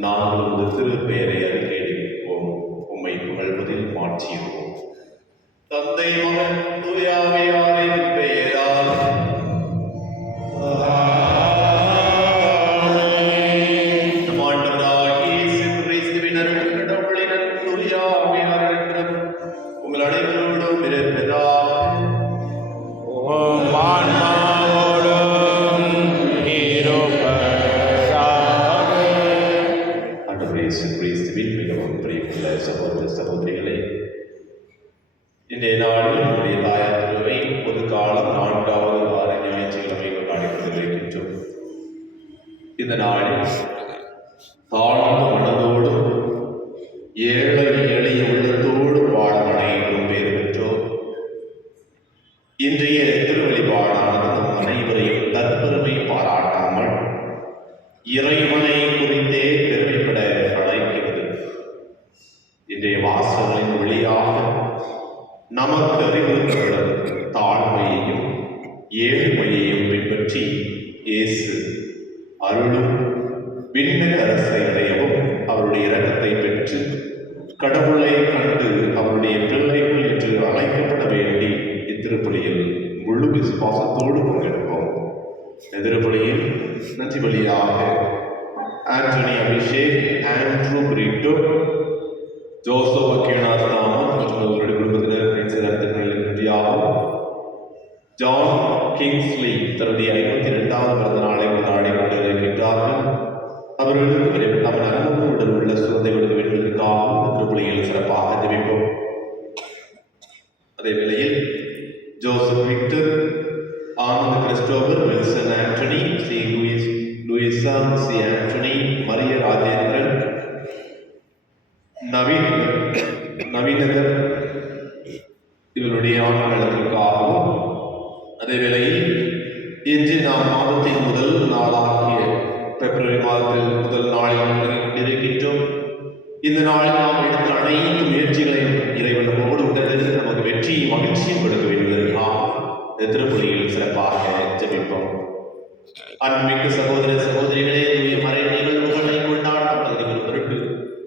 நாங்கள் உமது திருப்பெயரை அறிக்கையிடுவோம், உம்மை புகழ்வதில் மாற்றியிருவோம். தந்தை மகன் தூய ஆவியாரின் பெயரால் நம் ஆண்டவராகிய இயேசு கிறிஸ்துவின் அருளும் கடவுளின் அன்பும் தூய ஆவியாரின் அன்பும் உங்கள் அனைவரோடும் இருப்பதாக. சகோதர சகோதரிகளே, இன்றைய நாளில் நம்முடைய தாயார் திருவை பொது காலம் 4வது வார ஞாயிற்றுக்கிழமை கொண்டாடி கொண்டிருக்கின்றோம். இந்த நாளில் தாழ்ந்த மனதோடும் ஏழை எளிய உள்ளத்தோடு வாழும் அனைவரும் பேர் பெற்றோர். இன்றைய திருவழிபாடானது நம் அனைவரையும் தற்பெருமை பாராட்டாமல் இறைவனை குறித்தே பெருமைப்பட அழைக்கிறது. இன்றைய வாசகங்களின் வழியாக நமக்கு அறிவுறுத்தப்பட்ட தாழ்மையையும் ஏழ்மையையும் பின்பற்றி இயேசு அருளும் விண்ணக அரசை அடையவும் அவருடைய இரக்கத்தை பெற்று கடவுளை கண்டு அவருடைய பிள்ளைகள் என்று அழைக்கப்பட வேண்டி இத்திருப்பலியில் முழு விசுவாசத்தோடு பங்கெடுப்போம். எதிர்ப்பலியில் நன்றி வழியாக ஆண்டனி அபிஷேக், ஆண்ட்ரூ பிரிட்டோ, ஜோசப் அக்கேனாஸ் நாமம் மற்றும் அவருடைய குடும்பத்தினர் நன்றியாகும். ஜான் கிங்ஸ்லி தன்னுடைய 52வது பிறந்த நாளை கொண்டாடி கொண்டிருக்கின்றார்கள். அவர்களுக்கு தமது அனுபவத்துடன் உள்ள சுரத்தை கொடுக்க வேண்டுவதற்காகவும் திருப்பலியில் சிறப்பாக ஜெபிப்போம். அதே வேளையில் Joseph Victor, Anand Christopher, Wilson Antony, C Louisa, C Antony, Maria Rajendran, நவீனகர் இவருடைய ஆண்டுகளுக்காகவும், அதே வேளையில் இன்று நாம் மாதத்தின் முதல் நாளாகிய பிப்ரவரி மாதத்தில் முதல் நாளில் கொண்டிருக்கின்றோம். இந்த நாளில் நாம் எடுத்த அனைத்து முயற்சிகளையும் இறைவன் நம்மோடு உடனிருந்து நமக்கு வெற்றியும் மகிழ்ச்சியும் கொடுக்க வேண்டுவதற்காக திருப்பலியில் சிறப்பாக ஜெபிப்போம். அன்பிற்கு சகோதர சகோதரிகளே, தூய மறை நிகழ்வுகளை கொண்டாடும் தகுதி பொருட்டு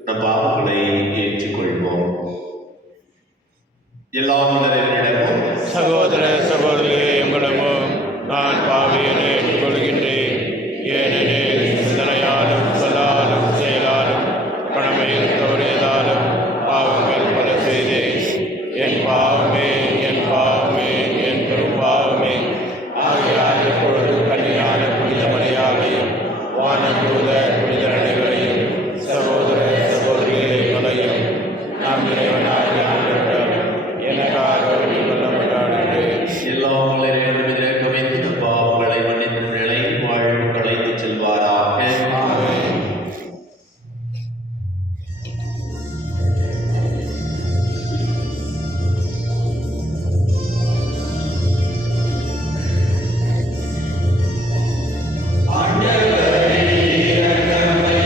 நம் பாவங்களை ஏற்றுக்கொள்வோம். எல்லாம் நிறைவேறவும் சகோதர சகோதரிகளே, உங்களிடமும் நான் பாவியனை ஏற்றுக்கொள்கின்றேன். ஏனெனில் சிந்தனையாலும் சொல்லாலும் செயலாலும் கடமையில் தவறியதாலும் பாவங்கள் பல செய்தேன். என் பாவமே, என் பாவமே, என் பெரும் பாவமே. ஆகையால் எப்பொழுது கன்னியான புனித மரியாதையும் வானதூத புனிதர் அனைவரையும் சகோதர சகோதரிகளை மலையும் நாம் இறைவனாகிய ஆண்டவரிடம் எனக்காக வேண்டிக் கொள்ள மாட்டாடுகிறேன். எல்லாம் கவிழ்ந்து நம் பாவங்களை மன்னித்து நிலை வாழ்வு களைத்து செல்வாராக. ஆண்டவரே, இரக்கமாயிரும்.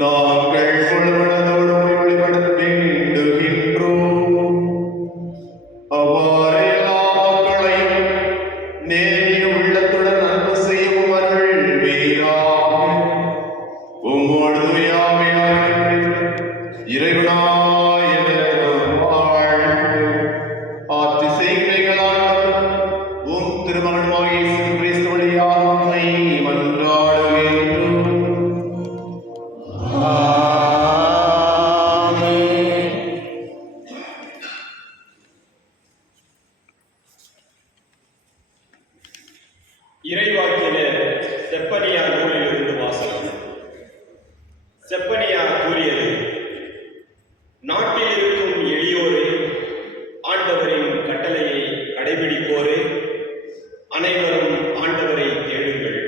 நாங்கள் முழுமனதோடு உம்மை வழிபட வேண்டுகின்றோம். அவ்வாறே எல்லா மக்களையும் நேரிய உள்ளத்துடன் அன்பு செய்யவும் அருள்வீராக. உம்மோடு யாவையாய் இறைவனாய் என்றென்றும் வாழ்ந்து ஆட்சி செய்கிறீர்களாக. உம் திருமகனுமாகிய இயேசு கிறிஸ்து வழியாக உம்மை மன்றாடுகின்றோம். ஆமென். இறைவாக்கினர் செப்பனியா நூலிலிருந்து வாசகம். செப்பனியா கூறியது: நாட்டில் இருக்கும் எளியோரே, ஆண்டவரின் கட்டளையை கடைபிடிப்போரே, அனைவரும் ஆண்டவரை தேடுங்கள்.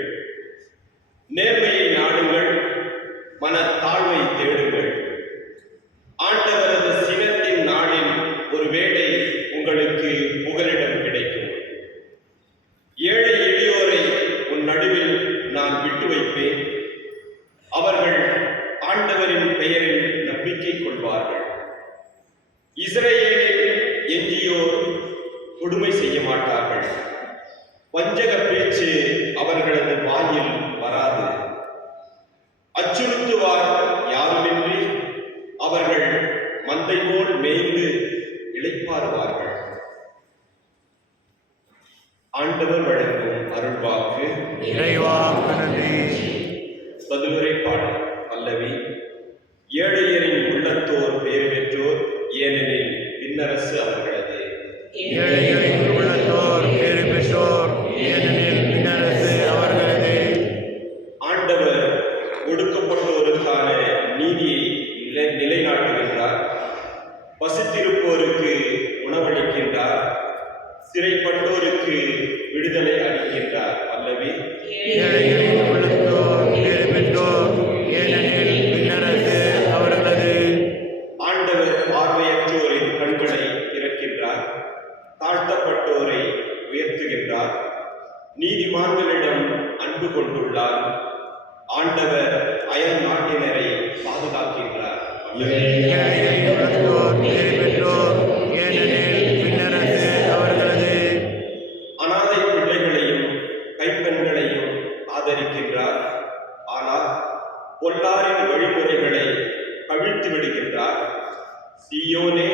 நேர்மையை நாடுங்கள், மனத்தாழ்வை தேடுங்கள். ஆண்டவரது சினத்தின் நாளில் ஒருவேளை உங்களுக்கு புகலிடம் கிடைக்கும். ஏழை எளியோரை உன் நடுவில் நான் விட்டு வைப்பேன். அவர்கள் ஆண்டவரின் பெயரில் நம்பிக்கை கொள்வார்கள். இஸ்ரவேலில் எஞ்சியோர் கொடுமை செய்ய மாட்டார்கள். வஞ்சக பேச்சு அவர்களது வாயில் வராது. அச்சுறுத்துவார் யாருமின்றி அவர்கள் மந்தை போல் மேய்ந்து இளைப்பாறுவார்கள். ஆண்டவர் வழங்கும் அருள்வாக்கு. இறைவாக்கு நன்றி. பதிலுரை பாடல். பல்லவி. ஏழையரின் உள்ளத்தோர் பேர் பெற்றோர், ஏனெனில் விண்ணரசு அவர்களது. ஏழைகளின் உள்ளத்தோர் பேறு பெற்றோர், ஏனெனில் விண்ணரசு அவர்களது. ஆண்டவர் ஒடுக்கப்பட்டோருக்கான நீதியை நிலைநாட்டுகின்றார். பசித்திருப்போருக்கு உணவளிக்கின்றார். சிறைப்பட்டோருக்கு விடுதலை அளிக்கின்றார். பல்லவி. ஏழைகளின் உள்ளத்தோர் பேறு பெற்றோர், ஏனெனில் விண்ணரசு அவர்களது. ஆண்டவர் பார்வையற்றோரின் கண்களை திறக்கின்றார். தாழ்த்தப்பட்டோரை உயர்த்துகின்றார். நீதிமான்களிடம் அன்பு கொண்டுள்ளார். ஆண்டவர் அயல் நாட்டினரை பாதுகாக்கின்றார். ஏழைகளின் உள்ளத்தோர் பேறு பெற்றோர், ஏனெனில் விண்ணரசு அவர்களது. அனாதை பிள்ளைகளையும் கைப்பெண்களையும் ஆதரிக்கின்றார். ஆனால் பொல்லாரின் வழிமுறைகளை கவிழ்த்து விடுகின்றார். சீயோனே,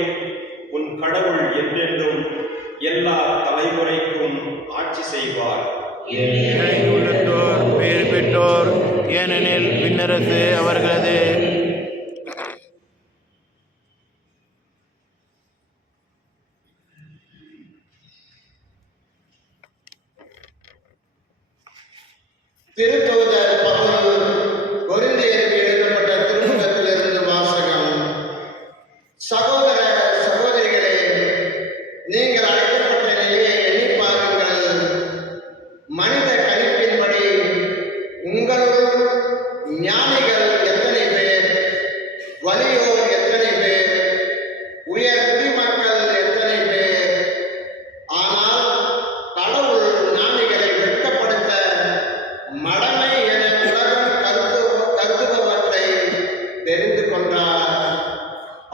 உன் கடவுள் என்றென்றும் எல்லா தலைமுறைக்கும் ஆட்சி செய்வார். ஏழைகளின் உள்ளத்தோர் பேறு பெற்றோர், ஏனெனில் விண்ணரசு அவர்களது. திருத்தூதர் பவுல் கொரிந்தியருக்கு எழுதப்பட்ட திருமுகத்திலிருந்து வாசகம். சகோதர சகோதரிகளே, நீங்கள் அழைக்கப்பட்ட நிலையை எண்ணி பாருங்கள். மனித கணிப்பின்படி உங்களுள் ஞானிகள் எத்தனை பேர், வலியோர் எத்தனை பேர், உயர் குடிமக்கள் எத்தனை பேர். ஆனால் கடவுள் ஞானிகளை வெட்கப்படுத்த மடமை என உலகம் கருதுபவற்றை தெரிந்து கொண்டார்.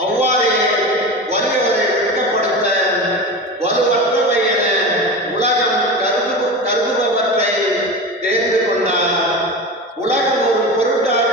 அவ்வாறே வலியோரை வெட்கப்படுத்த வலுவற்றவை என உலகம் கருதுபவற்றை தெரிந்து கொண்டார். உலகம் ஒரு பொருட்டாக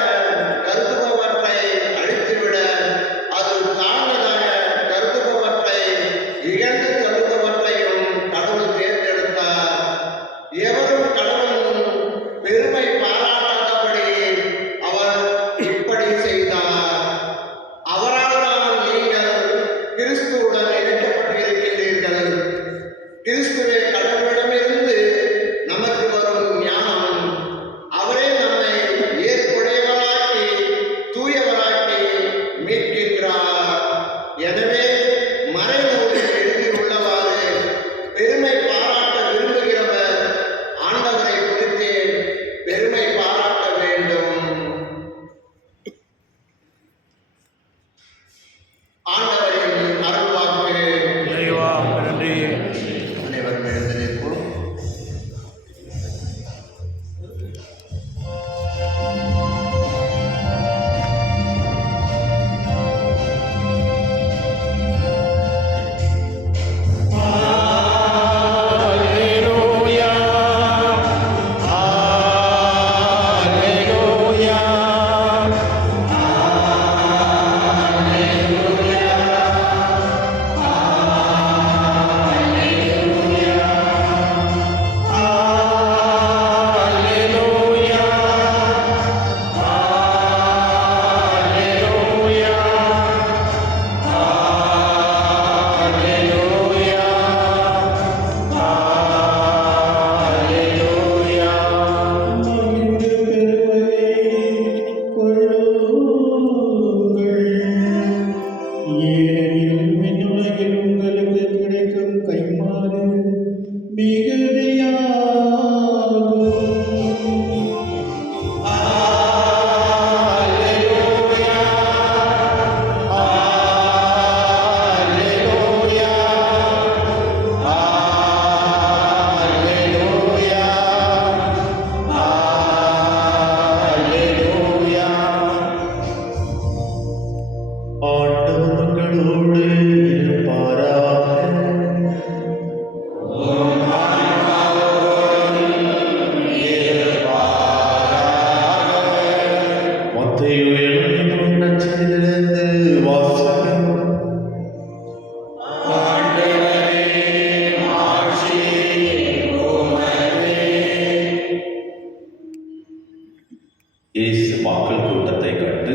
மக்கள் கூட்டத்தை கண்டு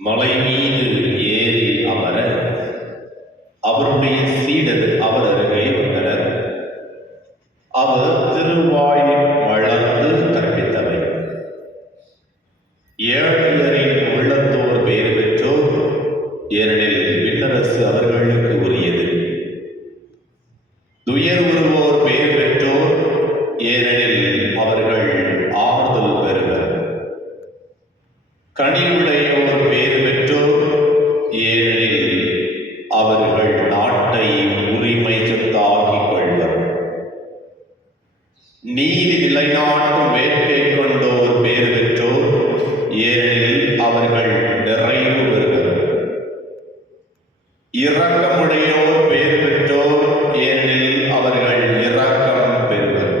மலை மீது ஏறி அமர அவருடைய சீடர் அவர் அருகே வந்தனர். அவர் திருவாய் வளர்ந்து கற்பித்தவை. ஏழையரின் உள்ளத்தோர் பேறு பெற்றோர், ஏனெனில் விண்ணரசு அவர்களுக்கு உரியது. துயர் உருவோர் பேறு பெற்றோர், ஏனெனில் அவர்கள் ஆறுதல் பெறுவர். கனிவுடையோர் பேறு பெற்றோர், ஏனெனில் அவர்கள் நாட்டை உரிமை சொத்தாக்கிக் கொள்வர். நீதி நிலைநாட்டும் வேட்கை கொண்டோர் பேறு பெற்றோர், ஏனெனில் அவர்கள் நிறைவு பெறுவர். இரக்கமுடையோர் பேறு பெற்றோர், ஏனெனில் அவர்கள் இரக்கம் பெறுவர்.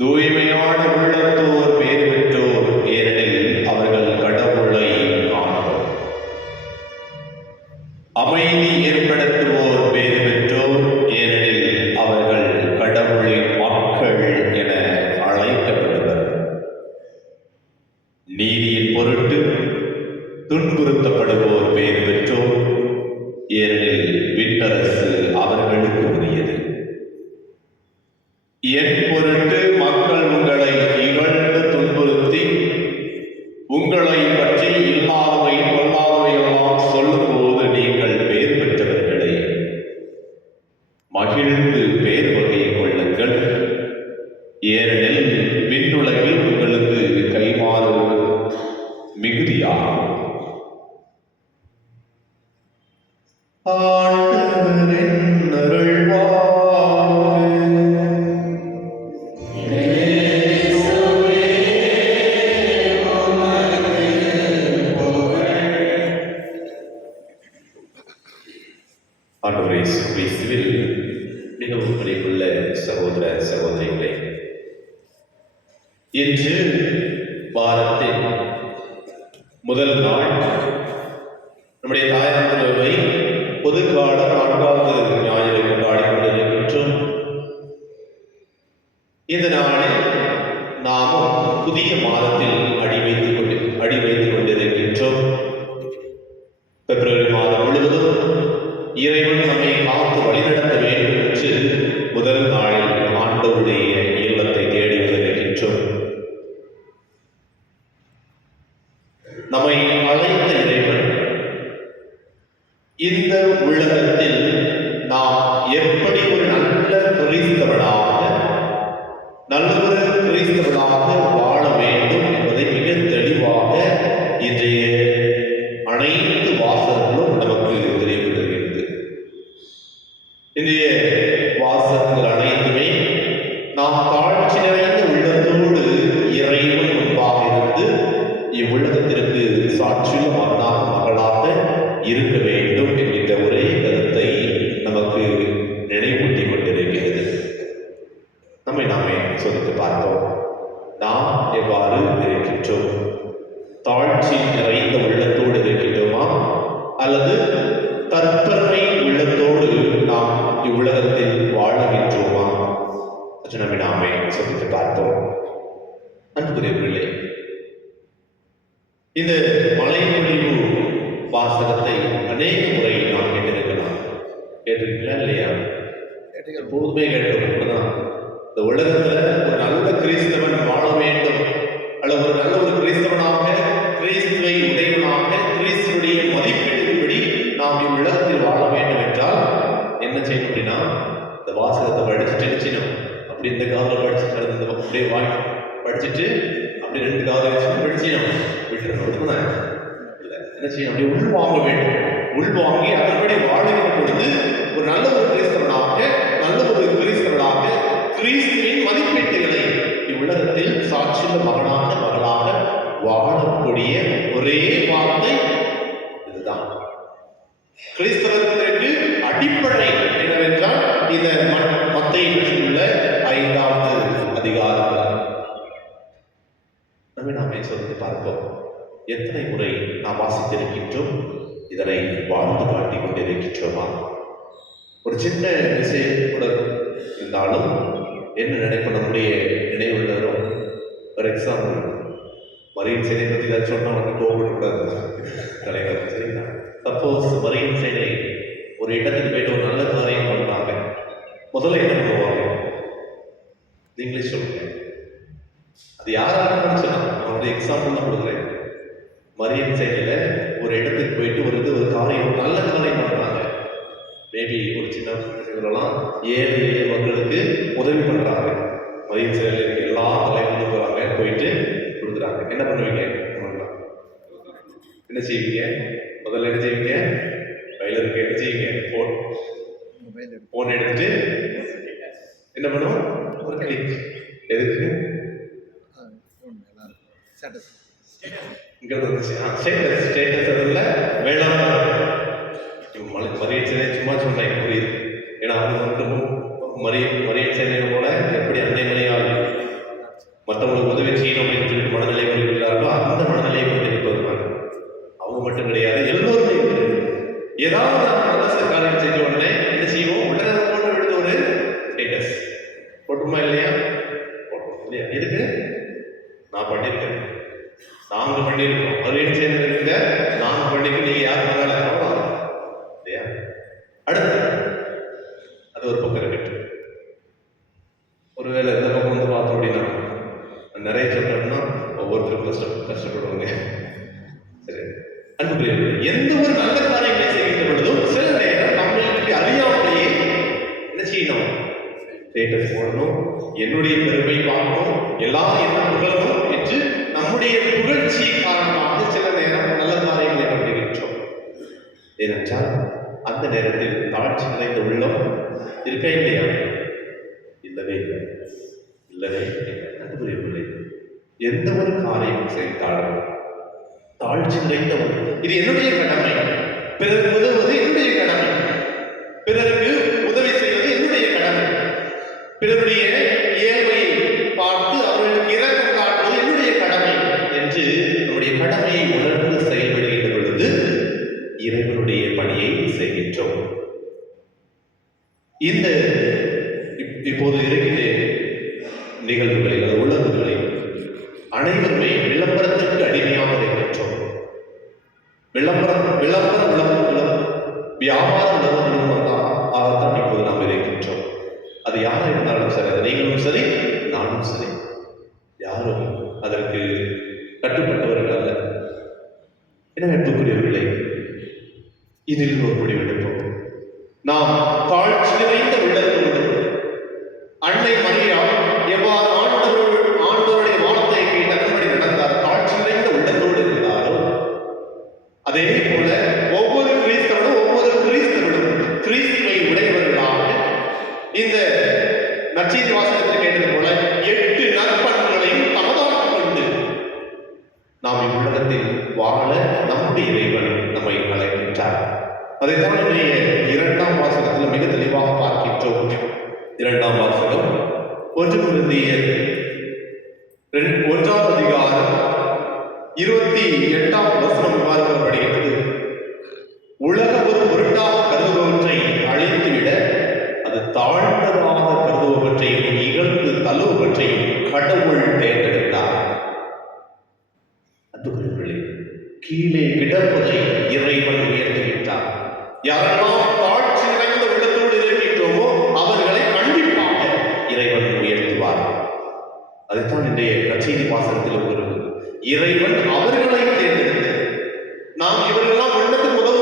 தூய்மையான உள்ளத்தோர் பேறு பெற்றோர், ஏனெனில் அவர்கள் கடவுளை காண்பர். அமைதி ஏற்படுத்துவோர் பேறு பெற்றோர், ஏனெனில் அவர்கள் கடவுளின் மக்கள் என அழைக்கப்படுவர். நீதியின் பொருட்டு துன்புறுத்தப்படுவோர் பேறு பெற்றோர், ஏனெனில் விண்ணரசு அவர்களுக்கு உரியது. என் பொருட்டு மக்கள் உங்களை இகழ்ந்து துன்புறுத்தி உங்களை பற்றி இல்லாதவை பொல்லாதவையெல்லாம் சொல்லும்போது நீங்கள் பேர் பெற்றவர்களே, மகிழ்ந்து பேர் வகை கொள்ளுங்கள். ஏனெனில் விண்ணுலகில் உங்களுக்கு கைமாறு மிகுதியாகும். ஆண்டவரின் அருள்வாக்கு. ஆண்டவர் இயேசு கிறிஸ்துவில் மிகவும் பிரியமுள்ள சகோதர சகோதரிகளே, இன்று வாரத்தின் முதல் நாள் நம்முடைய தாயார் திருவை பொதுக்கால 4வது ஞாயிறை கொண்டாடி கொண்டிருக்கின்றோம். இந்த நாளில் நாமும் புதிய மாதத்தில் அடி வைத்துக் கொண்டிருக்கின்றோம். பிப்ரவரி மாதம் முழுவதும் இறைவன் நம்மை காத்து வழிநடத்த வேண்டும் என்று முதல் நாளில் ஆண்டவருடைய இல்லத்தை தேடி வந்திருக்கின்றோம். நம்மை அழைத்த இறைவன் இந்த உலகத்தில் நாம் எப்படி ஒரு நல்ல கிறிஸ்தவனாக வாழ வேண்டும் என்பதை மிக தெளிவாக இன்றைய அனைத்து வாசகங்களும் நமக்கு தெரியப்படுகிறது. இன்றைய வாசகங்கள் அனைத்துமே நாம் தாழ்ச்சி நிறைந்த உள்ளத்தோடு இறைவன் முன்பாக இருந்து இவ்வுலகத்திற்கு சாட்சியுள்ள மகளாக இருக்க வேண்டும் என்கின்ற ஒரே கருத்தை நமக்கு நினைவூட்டிக் கொண்டிருக்கிறது. நம்மை நாமே சோதித்து பார்ப்போம். நாம் எவ்வாறு இருக்கின்றோம்? தாழ்ச்சி நிறைந்த உள்ளத்தோடு இருக்கின்றோமா, அல்லது தற்பெருமை உள்ளத்தோடு நாம் இவ்வுலகத்தில் வாழுகின்றோமா? நம்மை நாமே சோதித்து பார்ப்போம். அன்புக்குரியவர்களே, இந்த மலைப்பொழிவு வாசகத்தை அநேக முறை நாம் கேட்டிருக்கலாம். கேட்டிருக்கீங்களா இல்லையா? எப்போதுமே கேட்டிருக்கோம். இந்த உலகத்துல ஒரு நல்ல கிறிஸ்தவன் வாழ வேண்டும், அல்லது ஒரு நல்ல ஒரு கிறிஸ்தவனாக, கிறிஸ்துவை உடையவனாக, கிறிஸ்துடைய மதிப்பீடுபடி நாம் இவ்வுலகத்தில் வாழ வேண்டும் என்றால் என்ன செய்யணும் அப்படின்னா, இந்த வாசகத்தை படிச்சுட்டு நிச்சயம் அப்படி இந்த காதலை படிச்சுட்டு இந்த அப்படியே படிச்சுட்டு அப்படி 2 காதலை படிச்சிடும் விட்டுறணும். இல்லை, என்ன செய்யணும்? அப்படி உள்வாங்க வேண்டும். உள்வாங்கி அதன்படி வாழ்கிற பொழுது ஒரு நல்ல ஒரு கிறிஸ்தவனாக, நல்ல ஒரு கிறிஸ்தவனாக கிறிஸ்துவின் மதிப்பீட்டுகளை இவ்வுலகத்தில் சாட்சியுள்ள மகளாக வாழக்கூடிய ஒரே வார்த்தை இதுதான். கிறிஸ்தவத்திற்கு அடிப்படை என்னவென்றால் இந்த மத்தேயு உள்ள 5வது அதிகாரம். நாமே சொல்லி பார்ப்போம். எத்தனை முறை நாம் வாசித்திருக்கின்றோம்? இதனை வாழ்ந்து காட்டிக் கொண்டிருக்கின்றோமா? ஒரு சின்ன விஷயம் கூட இருந்தாலும் என்ன நினைப்ப நம்முடைய நினைவுள்ளவரும் ஒரு எக்ஸாம்பிள், மரியன் சேனை பற்றி ஏதாச்சும் சொன்னால் உனக்கு கோபப்படக்கூடாது தலைவர், சரிங்களா? சப்போஸ் மரியன் சேனை ஒரு இடத்துக்கு போயிட்டு ஒரு நல்ல காரியம் பண்ணுறாங்க, முதல்ல என்ன பண்ணுவாங்க? நீங்களே சொல்லுங்க. அது யாராலும் சொன்னா நான் ஒரு எக்ஸாம்பிள் தான் கொடுக்குறேன். மரியன் சேனையில ஒரு இடத்துக்கு போயிட்டு ஒரு காரியம், நல்ல காரியம் பண்ணுறாங்க. மேபி ஒரு சின்ன சொல்லலாம், ஏழை எளிய மக்களுக்கு உதவி பண்ணுறாங்க. மரியன் சேனையில் இருக்க எல்லா தலைவர்களும் போகிறாங்க, போயிட்டு கொடுக்குறாங்க. என்ன பண்ணுவீங்க? என்ன செய்வீங்க? முதல்ல என்ன செய்வீங்க? கையில் இருக்க என்ன செய்வீங்க? போன் எடுத்துட்டு என்ன பண்ணுவோம்? ஒரு கிளிக். எதுக்கு? இங்க வந்துச்சு ஸ்டேட்டஸ் அதில் வேளாண் மரியன் சேனை சும்மா சொன்னேன், புரியுது? ஏன்னா அவங்க மரியன் சேனையை போல எப்படி அன்னை மலையால் மற்றவங்களுக்கு உதவி செய்யணும் அப்படின்னு சொல்லிட்டு மனநிலை வருகிறார்களோ அந்த மனநிலையை கொண்டிருப்பது அவங்க மட்டும் கிடையாது, எல்லோருமே ஏதாவது நல்ல காரியம் செஞ்ச உடனே என்ன செய்வோம்? உடனே போட்டு விடுது ஒரு ஸ்டேட்டஸ். போட்டுமா இல்லையா? போட்டோம் இல்லையா? எதுக்கு? நான் பண்ணியிருக்கேன், நாங்க பண்ணியிருக்கோம், மரியன் சேனை இருக்க நாங்க பண்ணிக்க, நீங்க யார் பண்ணல இல்லையா? அடுத்து அது ஒரு பக்கம் இருக்கட்டும். ஒருவேளை இந்த பக்கம் வந்து பார்த்தோம் அப்படின்னா நிறைய சொல்றோம்னா ஒவ்வொருத்தரும் கஷ்டப்படுவாங்க. சரி, அன்புக்குரியவர்களே, எந்த ஒரு நல்ல காரியங்களை செய்கின்ற பொழுதும் சில நேரம் நம்மளுக்கு அறியாமலேயே என்ன செய்யணும்? ஸ்டேட்டஸ் போடணும், என்னுடைய பெருமை பார்க்கணும், எல்லாரும் என்ன புகழணும் என்று நம்முடைய புகழ்ச்சி காரணமாக சில நேரம் நல்ல காரியங்களை பண்ணுகின்றோம். ஏனென்றால் அந்த நேரத்தில் தாழ்ச்சி நிறைந்த உள்ளம் இருக்க இல்லையா? இல்லவே இல்லை, இல்லவே இல்லை. அன்புக்குரியவர்களே, எந்த ஒரு காரியம் செய்தாலும் தாழ்ச்சி நிறைந்த இது என்னுடைய கடமை, பிறருக்கு உதவுவது என்னுடைய கடமை, பிறருக்கு உதவி செய்வது என்னுடைய கடமை, பிறருடைய ஏழ்மையை பார்த்து அவர்களுக்கு இரக்கம் காட்டுவது என்னுடைய கடமை என்று நம்முடைய கடமையை உணர்ந்து செயல்படுகின்ற பொழுது இறைவனுடைய பணியை செய்கின்றோம். இந்த இப்போது இருக்கின்ற நிகழ்வுகளில் உள்ளதுகளில் அனைவருமே விளம்பரத்திற்கு அடிமையாக இருக்கின்றோம். விளம்பரம் வியாபார உலகங்களும் தான் இப்போது நாம் இருக்கின்றோம். அது யாராக இருந்தாலும் சரி, அது நீங்களும் சரி, நானும் சரி, யாரும் அதற்கு கட்டுப்பட்டவர்கள் அல்ல. எனவே அன்புக்குரியவர்களே, இதில் ஒரு முடிவெடுப்போம். நாம் தாழ்ச்சி நிறைந்த உள்ளத்தோடு அன்னை மரியாள் எவ்வாறு ஆண்டவருடைய வார்த்தையை கேட்டு அதன்படி நடந்தார், தாழ்ச்சி நிறைந்த உள்ளத்தோடு இருந்தாரோ அதே போல ஒவ்வொரு கிறிஸ்தவனும் கிறிஸ்துவை உடையவர்களாக இந்த நற்செய்தி வாசகத்தில் கேட்டது போல 8 நற்பண்புகளையும் தமதாக்கிக் கொண்டு நாம் இவ்வுலகத்தில் வாழ நம்முடைய இறைவன் நம்மை அழைக்கின்றார். அதைத்தான் இன்றைய 2ஆம் வாசகத்தில் மிக தெளிவாக பார்க்கின்றோம். 2ஆம் வாசகம் 1 கொரிந்தியர் 1ஆம் அதிகாரம் 28ஆம் வசனம் விவாதிக்கப்படுகிறது. உலக ஒரு பொருட்டாக கருதுபவற்றை அழித்துவிட அது தாழ்ந்ததாக கருதுபவற்றையும் இகழ்ந்து தழுவவற்றையும் கடவுள் தேர்ந்தெடுத்தார். அன்புக்குரியவர்களே, கீழே கிடப்பதை இறைவன் உயர்த்துகின்றார். யாரெல்லாம் தாழ்ச்சி நிறைந்த உள்ளத்தோடு இருக்கின்றோமோ அவர்களை கண்டிப்பாக இறைவன் உயர்த்துவார். அதைத்தான் இன்றைய நற்செய்தி வாசகத்தில் வருகிறது. இறைவன் அவர்களை தேர்ந்தெடுத்து, நாம் இவர்களெல்லாம் உள்ளத்துக்கு உதவ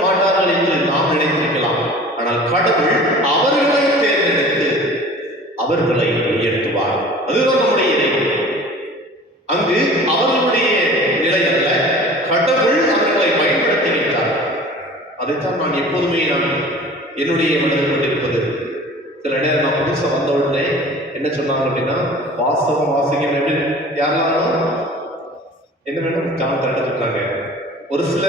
மாட்டார்கள் என்று நாம் நினைத்திருக்கலாம். ஆனால் கடவுள் அவர்களை தேர்ந்தெடுத்து அவர்களை உயர்த்துவார். அதுதான் நம்முடைய இறைவன். அங்கு அவர்களுடைய நிலை அல்ல, கடவுள் அவர்களை பயன்படுத்துகின்றார். அதைத்தான் நான் எப்போதுமே என்னுடைய மனதில் கொண்டிருப்பது. சில நேரம் நான் புதுசாக வந்த உடனே என்ன சொன்னாங்க அப்படின்னா, வாசிக்க எப்படி யாரெல்லாம் என்ன வேணும் கரெக்டாக சொல்றாங்க. ஒரு சில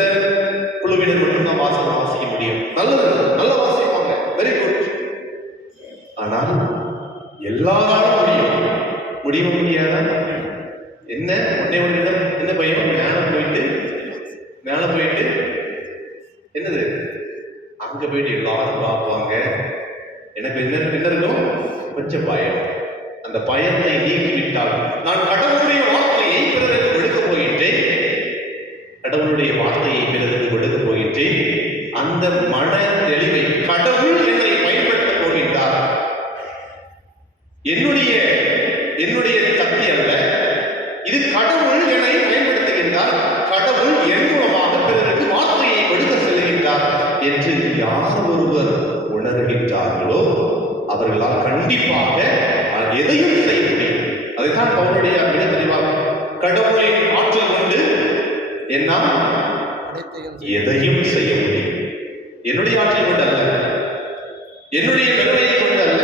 குழுவினர் மட்டும் தான் வாசிக்க முடியும். நல்லது, நல்ல வாசிப்பாங்க, வெரி குட். ஆனால் எல்லாராலும் முடியாத என்ன என்ன பையன் மேல போயிட்டு என்னது அங்க போயிட்டு எல்லாரும் பார்ப்பாங்க. எனக்கு என்ன இருக்கும்? கொஞ்சம் பயம். அந்த பயத்தை நீக்கிவிட்டால் நான் கடவுளுடைய வார்த்தையை பிறருக்கு கொடுக்க போகின்றேன், கடவுளுடைய வார்த்தையை பிறருக்கு கொடுக்க போகின்றேன். அந்த மன தெளிவை கடவுள் என்னை பயன்படுத்தப் போகின்றார். என்னுடைய சக்தி அல்ல, இது கடவுள் என்னை பயன்படுத்துகின்றார், கடவுள் என் மூலமாக பிறருக்கு வார்த்தையை கொடுக்க செல்கின்றார் என்று யார் ஒருவர் உணர்கின்றார்களோ அவர்களால் கண்டிப்பாக எதையும் செய்ய முடியும். அதைத்தான் பவுலுடைய மிக தெளிவாக கடவுளின் ஆற்றல் கொண்டு என்னால் எதையும் செய்ய முடியும். என்னுடைய ஆற்றல் கொண்டு அல்ல, என்னுடைய பெருமையை கொண்டு அல்ல,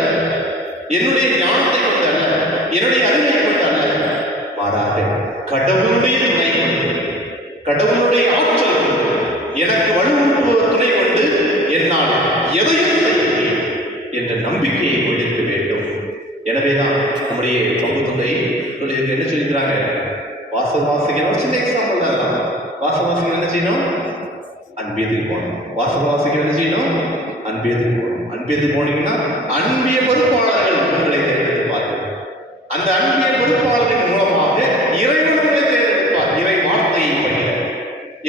என்னுடைய ஞானத்தை கொண்டு அல்ல, என்னுடைய அறிவை கொண்டு அல்ல, மாறாக கடவுளுடைய துணை கொண்டு, கடவுளுடைய ஆற்றல் கொண்டு, எனக்கு வலுவூட்டுவோர் துணை கொண்டு என்னால் எதையும் செய்ய முடியும் என்ற நம்பிக்கையை கொண்டிருக்க வேண்டும். எனவேதான் நம்முடைய பங்கு தொகை என்ன சொல்லிக்கிறாங்க, வாசகர் சின்ன எக்ஸாம்பிள் தான். வாசகர் என்ன செய்யணும்? அன்பியத்துக்கு போகணும். வாசகர் என்ன செய்யணும்? அன்பியத்துக்கு போகணும். அன்பியத்துக்கு போனீங்கன்னா அன்பிய பொறுப்பாளர்கள் உங்களை தேர்ந்தெடுப்பார்கள். அந்த அன்பிய பொறுப்பாளரின் மூலமாக இறைவன் உங்களை தேர்ந்தெடுப்பார். இறை வார்த்தையை படிக்க,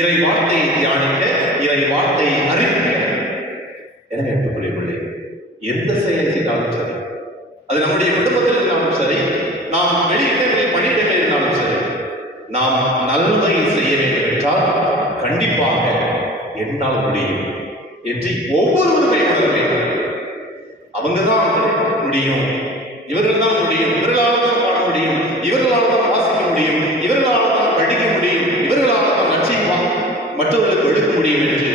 இறை வார்த்தையை தியானிக்க, இறை வார்த்தையை அறிவிக்க. எனவே அன்புக்குரிய பிள்ளை, எந்த செயலை செய்தாலும் சரி, அது நம்முடைய குடும்பத்தில் இருந்தாலும் சரி, நாம் வெளியிடங்களில் பணியிடங்களில் இருந்தாலும் சரி, நாம் நல்லதை செய்ய வேண்டும் என்றால் கண்டிப்பாக என்னால் முடியும் என்று ஒவ்வொருவருமே உணர வேண்டும். அவங்க தான் முடியும், இவர்கள் தான் முடியும், இவர்களால் தான் பாட முடியும், இவர்களால் தான் வாசிக்க முடியும், இவர்களால் தான் படிக்க முடியும், இவர்களால் தான் நச்சைவா மற்றவர்களுக்கு எடுக்க முடியும் என்று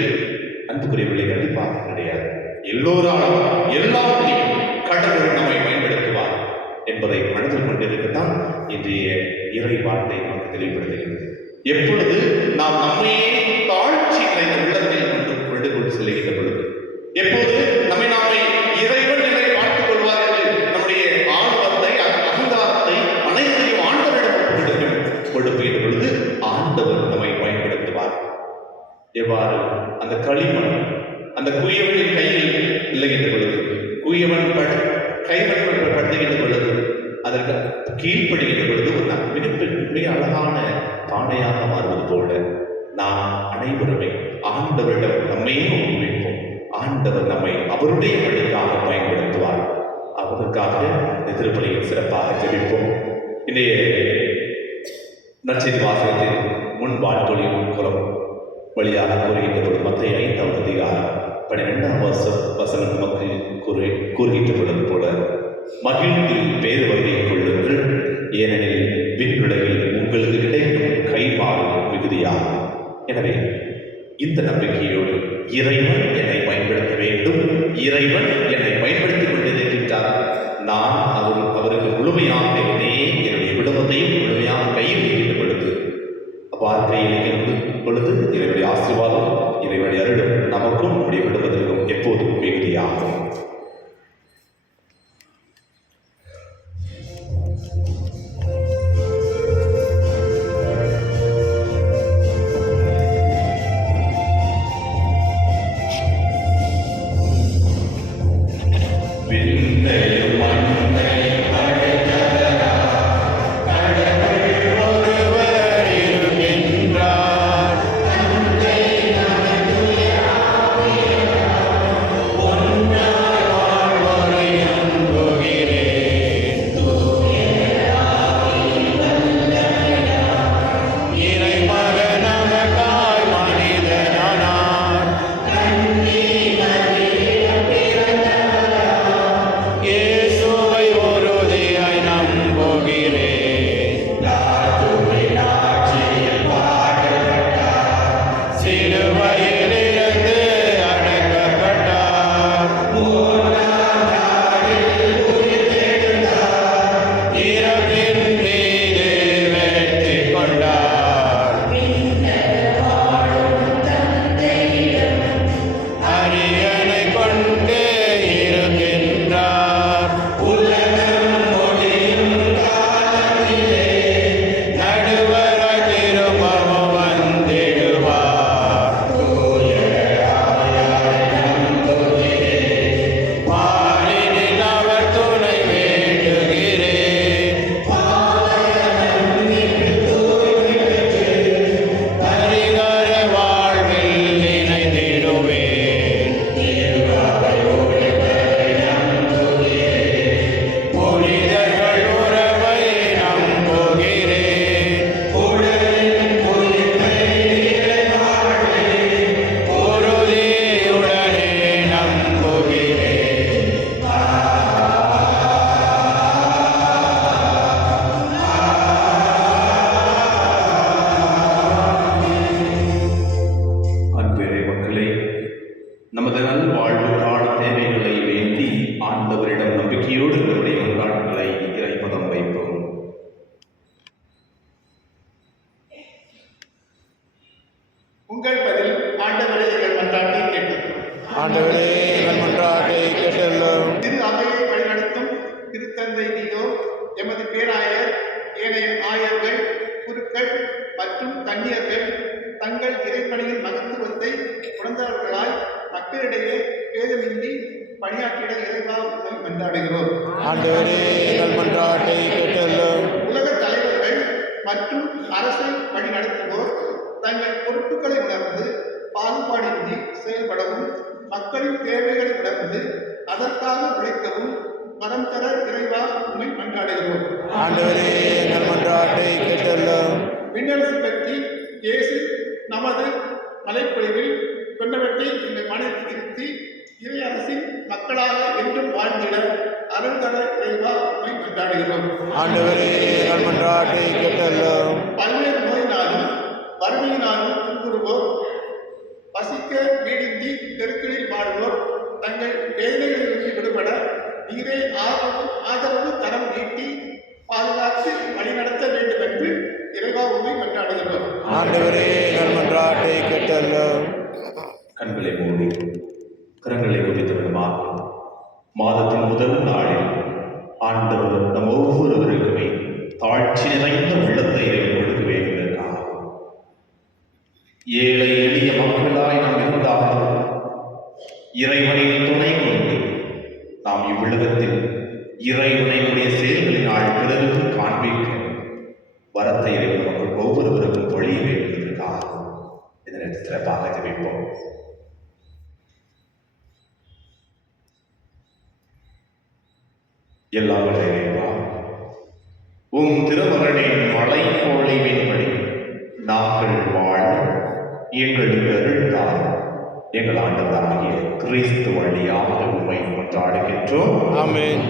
அன்புக்குரியவர்களை கண்டிப்பாக கிடையாது. எல்லோராலும் எல்லாம் முடியும், கடவுள் நம்மை பயன்படுத்துவார் என்பதை மனதில் கொண்டிருக்கத்தான் இன்றைய இறை வார்த்தை நமக்கு தெளிவுபடுத்துகிறது. எப்பொழுது நாம் நம்மையே தாழ்ச்சி நிறைந்த உள்ளத்தில் கொண்டு செல்கின்ற பொழுது, எப்போது நம்மை நாமே இறைவன் என்னை பார்த்துக் கொள்வார் என்று நம்முடைய ஆணவத்தை, அகங்காரத்தை அனைத்தையும் ஆண்டவரிடம் கொடுக்கின்ற பொழுது ஆண்டவர் நம்மை பயன்படுத்துவார். எவ்வாறு அந்த களிமண் அந்த குயவனின் கையில் இல்லைகின்ற பொழுது, குயவன் கைவன் படுத்துகின்ற பொழுது, அதற்கு கீழ்ப்படுகின்ற பொழுது ஒரு மிக அழகான பானையாக மாறுவது போல நாம் அனைவருமே ஆண்டவரிடம் நம்மையும் ஒப்புவிப்போம். ஆண்டவர் நம்மை அவருடைய பணிக்காக பயன்படுத்துவார். அவருக்காக திருப்பலியில் சிறப்பாக ஜெபிப்போம். இன்றைய நற்செய்தி வாசகத்தின் முன்பாட்டொழில் குலம் வழியாக கூறுகின்ற பொழுது மத்திய 5ஆம் அதிகாரம் 12ஆம் வசனம் நமக்கு கூறுகின்ற பொழுது போல, மகிழ்ந்து பேறு வகையை கொள்ளுங்கள், ஏனெனில் விண்ணுலகில் உங்களுக்கு கிடைக்கும் கைமாறு மிகுதியாகும். எனவே இந்த நம்பிக்கையோடு இறைவன் என்னை பயன்படுத்த வேண்டும், இறைவன் என்னை பயன்படுத்திக் கொண்டிருக்கின்றார், நான் அவருக்கு முழுமையாக என்னுடைய குடும்பத்தையும் முழுமையாக கையில் இருக்கின்ற பொழுது, அவ்வாறு கையில் இருக்கின்ற பொழுது இறைவனுடைய ஆசீர்வாதம், இறைவனுடைய அருளும் நமக்கும் நம்முடைய குடும்பத்திற்கும் எப்போதும் மிகுதியாகும். ஒன்றாய் ஆண்டவரே எங்கள் மன்றாட்டை கேட்டருளும். திரு அவையை வழிநடத்தும் திருத்தந்தை நீயோ எமது பேராயர், ஏனைய ஆயர்கள், குருக்கள் மற்றும் கன்னியர்கள் தங்கள் இறைப்பணியின் மகத்துவத்தை உணர்ந்தவர்களாய் மக்களிடையே பேதமின்றி பணியாற்றிட இறைவா உண்மை மன்றாடுகிறோம். ஆண்டவரே எங்கள் மன்றாட்டை கேட்டருளும். உலக தலைவர்கள் மற்றும் அரசை வழிநடத்துவோர் தங்கள் பொறுப்புகளை உணர்ந்து பாகுபாடின்றி செயல்படவும் மக்களின் தேவைகளை உணர்ந்து அதற்காக உழைக்கவும் வரம் தர இறைவா உண்மை மன்றாடுகிறோம். ஆண்டவரே எங்கள் மன்றாட்டை கேட்டருளும். விண்ணரசு பற்றி இயேசு நமது மலைப்பொழிவில் சொன்னவற்றை இந்த மனதில் இருத்தி இறை அரசின் மக்களாக என்றும் வாழ்ந்திட அருள் தர இறைவா உண்மை மன்றாடுகிறோம். ஆண்டவரே எங்கள் மன்றாட்டை கேட்டருளும். பல்வேறு நோயினாலும் வறுமையினாலும் துன்புறுவோர், பசிக்க வீடின்றி தெருக்களில் வாழ்வோர் தங்கள் வேதனைகளிலிருந்து விடுபட நீரே ஆதரவு தரம் நீட்டி பாதுகாத்து வழிநடத்த வேண்டும் என்று இறைவா உண்மை மன்றாடுகிறோம். ஆண்டவரே எங்கள் மன்றாட்டை கேட்டருளும். கண்களை மூடி கரங்களை குவித்து விடுமாறு மாதத்தின் முதல் நாளில் ஆண்டவர் நம் ஒவ்வொருவருக்குமே தாழ்ச்சி நிறைந்த உள்ளத்தை கொடுக்க வேண்டுமென்றார். ஏழை எளிய மக்களாய் நாம் இருந்தாலும் இறைவனின் துணை கொண்டு நாம் இவ்வுலகத்தில் இறைவனுடைய செயல்களினால் பிறருக்கு காண்பிக்க வரத்தை இறைவன் மக்கள் ஒவ்வொருவருக்கும் பொழிய வேண்டும் என்பதற்காக இதனை சிறப்பாக ஜெபிப்போம். எல்லாம் வல்ல இறைவா, உம் திருமகனின் மலை பொழிவின்படி நாங்கள் வாழ எங்களுக்கு அருள்தார். எங்கள் ஆண்டவராகிய கிறிஸ்து வழியாக உம்மை கொண்டாடுகின்றோம். ஆமென்.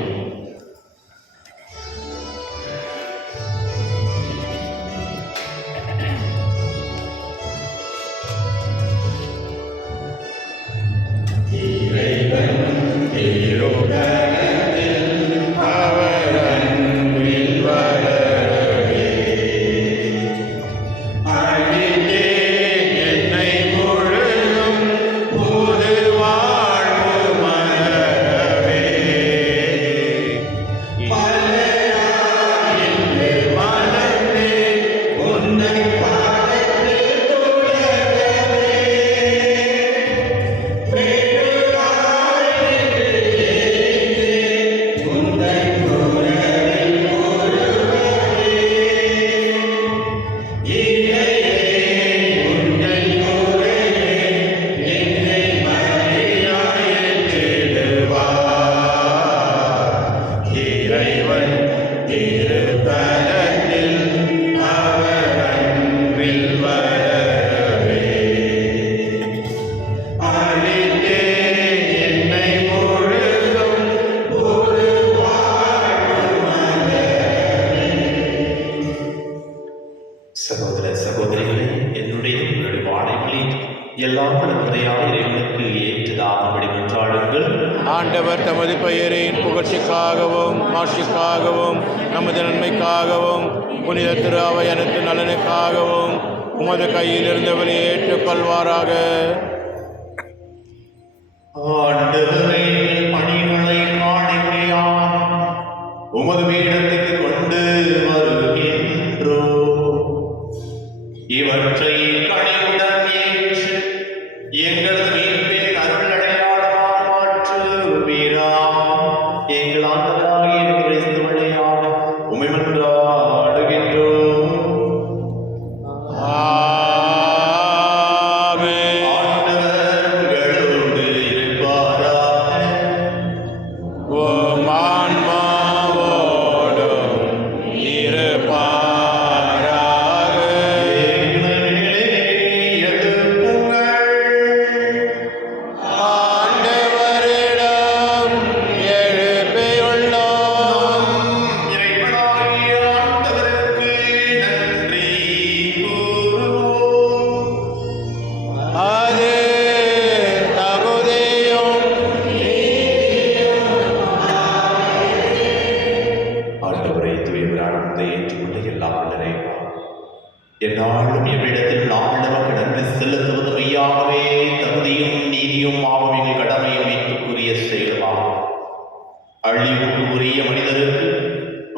சகோதர சகோதரிகளே, என்னுடைய உங்களுடைய வாடைகளில் எல்லாம் தந்தையாக இறைவனுக்கு ஏற்றதாகும்படி மன்றாடுங்கள். ஆண்டவர் தமது பெயரின் புகழ்ச்சிக்காகவும் மாட்சிக்காகவும் நமது நன்மைக்காகவும் புனித திரு அவை அனைத்து நலனுக்காகவும் உமது கையில் இருந்தவரை ஏற்றுக்கொள்வாராக. ஆண்டவரே, பணிகளை காணிக்கையாம் உமது பீடத்துக்கு கொண்டு வருகின்றோம். இவற்றை கனிவுடன் ஏற்று எங்களது மீட்பின் அருளடையாளமாக மாற்றுவீராம். எங்கள் ஆண்டவராகிய கிறிஸ்து வழியாக உம்மை மன்றாடுகின்றோம். ஆமென். ஆண்டவர் உங்களோடு இருப்பாராக. உம் ஆன்மாவோடும் இருப்பாராக. ஆண்டவரிடம் எழுப்பியுள்ளோம். அது தகுதியும் ஆண்டவரை தூயவரானதை ஏற்றுக்கொண்டு எல்லாம் நிறைவா என்னாலும் எவ்விடத்தில் நாம் நமக்கு நன்றி செலுத்துவது மெய்யாகவே தகுதியும் நீதியும் ஆகும் எங்கள் செயலாகும். அழிவுக்கு உரிய மனிதருக்கு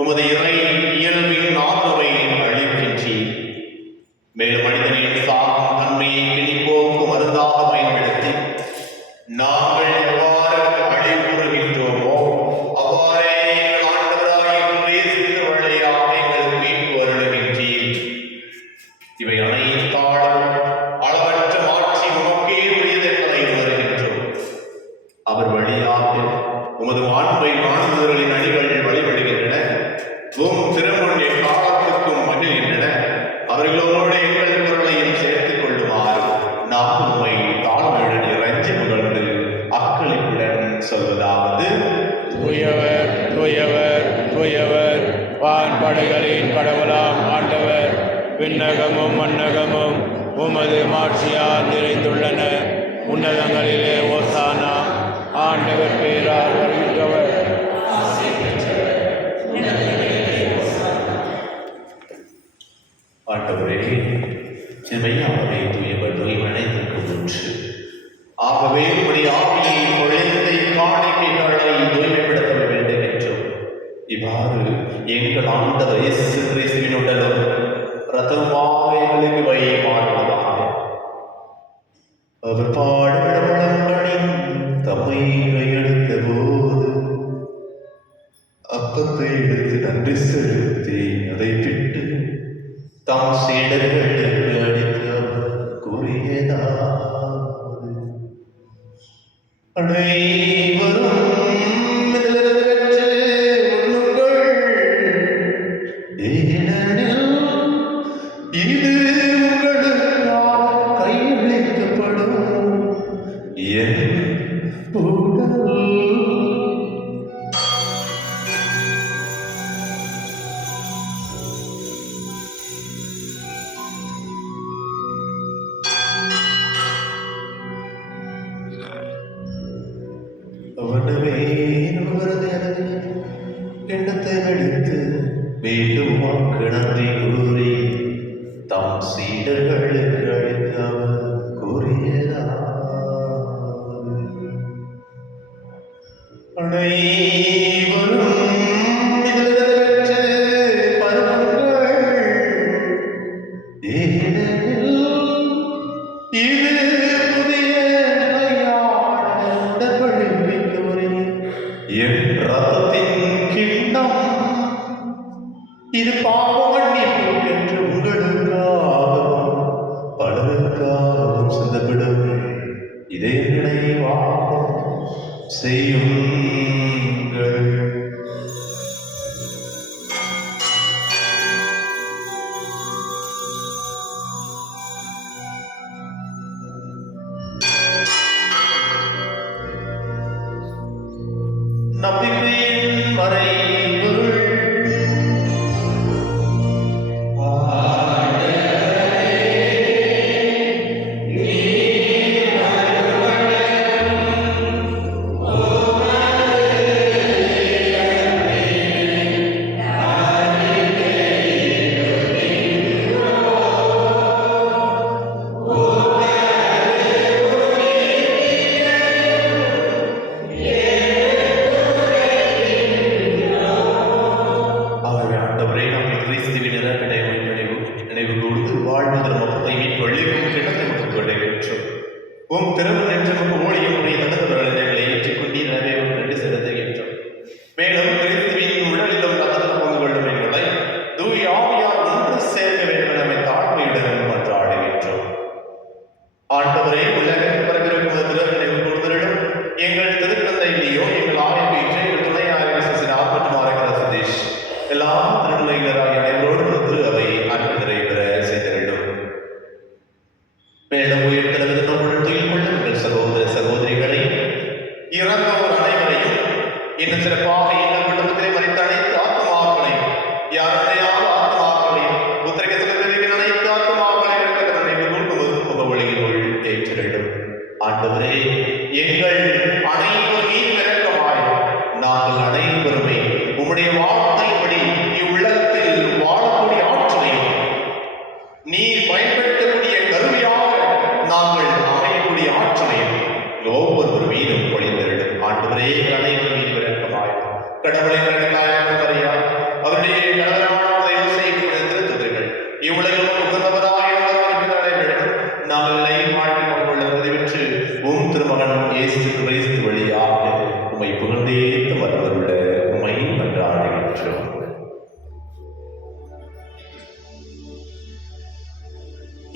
உமது இறை இயல்பின் ஆதரவை அளிக்கின்றீர். மேலும் மனிதனின் சாகும் தன்மையை கிணிப்போக்கு மருந்தாக பயன்படுத்தி நாங்கள் எவ்வாறு அழிவுறுகின்றோமோ அவ்வாறே எங்கள் ஆண்டவராகிய கிறிஸ்து வழியாக எங்கள் மீட்பு அருளுகின்றீர். இவை அனைத்தாலும் அளவற்ற மாட்சி உமக்கே உரியது என்பதை உணர்கின்றோம். அவர் வழியாக உமது மாண்பை மாணவர்களின் அடிகள் வழிபடுகின்றன. திருமுன் எக்காலத்துக்கும் மகிழ்கின்றன. அவர்களோடு எங்கள் குரலையும் சேர்த்துக் கொள்ளுமாறு நாம் உண்மை தாழ்வுடன் இறைஞ்சி புகழ்ந்து அக்களிப்புடன் சொல்வதாவது: தூயவர் தூயவர் தூயவர் வான்படைகளின் கடவுளாம் ஆண்டவர். விண்ணகமும் மண்ணகமும் உமது மாட்சியால் நிறைந்துள்ளன. உன்னதங்களிலே ஓசானா. ஆண்டவர் பேரால் வருகின்றவர். ஆண்டவரே, செம்மையாகவே தூயவர் தூய்மனைத்திற்கு முற்று. ஆகவே உடைய ஆவியை பொழிந்த காணிக்கைகளை தூய்மைப்படுத்த வேண்டும் என்றும் இவ்வாறு எங்கள் ஆண்டவர் இயேசு கிறிஸ்துவின் உடலும் இரத்தமாக எங்களுக்கு வைமாறுவதாக. அவர் பாடுபடப்படங்களின் தம்மை கையெழுத்த போது அப்பத்தை எடுத்து நன்றி செலுத்தி அதை விட்டு தாம் சீடர்களுக்கு அளித்து அவர் கூறியதாவது: அனைவரும் இதிலிருந்து உண்ணுங்கள். ஏனெனில் இது உங்களுக்காக கையளிக்கப்படும் என் உடல். அவனவே அவரது எண்ணத்தை எடுத்து மீண்டும் வாக்கு நன்றி கூறி தாம் சீடர்களுக்கு அளித்து அவர் கூறியதாவது: அனைவரும் இதிலிருந்து பருகுங்கள். ஏனெனில் இது புதிய நிலையான உடன்படிக்கையின் என் இரத்தத்தின் கிண்ணம். இது பாவ மன்னிப்பு என்று உங்களுக்காகவும் பலருக்காகவும் சிந்தப்படும். இதை நினைவாக செய்யுங்கள். நம்பிக்கையின் மறைபொருள். மேலும் கிறிஸ்துவின் உடலிலும் ரத்தத்திலும் பங்கு கொள்ளும் எங்களை தூய ஆவியார் ஒன்று சேர்க்க வேண்டும் என தாழ்மையுடன் மன்றாடுகின்றோம். ஆண்டவரே, உலகிற்கு பிறப்பிருக்கும் திருநினைவு கூர்தலிடம் எங்கள் திருத்தந்தை லியோ, எங்கள் ஆலய பீற்றை, எங்கள் துணை ஆய்வு சிசினார் மற்றும் ஆரோக்கிய சதீஷ் எல்லா திருநிலையினராகிய அனைவரோடு திரு அவை அன்பு நிறைவேற செய்திடும். மேலும் உயிர் தலைவர் நம்முடன் துயில் கொள்ளும் எங்கள் சகோதர சகோதரிகளை இறந்தோர் அனைவரையும் இன்னும் சிறப்பாக எங்கள் குடும்பத்திலே மறித்த அனைத்து ஆத்மாக்களையும் யாருடையாத ஆத்மாக்களையும் புத்திரிகை செலுத்திருக்கிற அனைத்து ஆத்மாக்களையும் இருக்கிற நினைவு கூட்டுவது முகவழியினுள் ஏற்றிடும். ஆண்டவரே, எங்கள் அனைவர் மீது இரக்கமாய் நாங்கள் அனைவருமே உம்முடைய வார்த்தைப்படி இவ்வுலகத்தில் வாழக்கூடிய ஆற்றலையும் நீ பயன்படுத்தக்கூடிய கருவியாக நாங்கள் அமையக்கூடிய ஆற்றலையும் ஒவ்வொரு மீதும் பொழிந்திடும். ஆண்டவரே, ஆண்டவரே அனைவரும் மீது இரக்கமாயிரும். கடவுளின் கண்ணிலாயம் மரியா அவருடைய கணவரான தயவு செய்து திருத்துதர்கள் இவ்வுலகிலும் உகந்தவராக நாங்கள் வாழ்க்கை கொண்டுள்ள பதிவற்று உம் திருமகன் இயேசு கிறிஸ்து வழியாக உம்மை புகழ்ந்தேத்து வருவருள்ள உம்மை நன்றாடுகின்றோம்.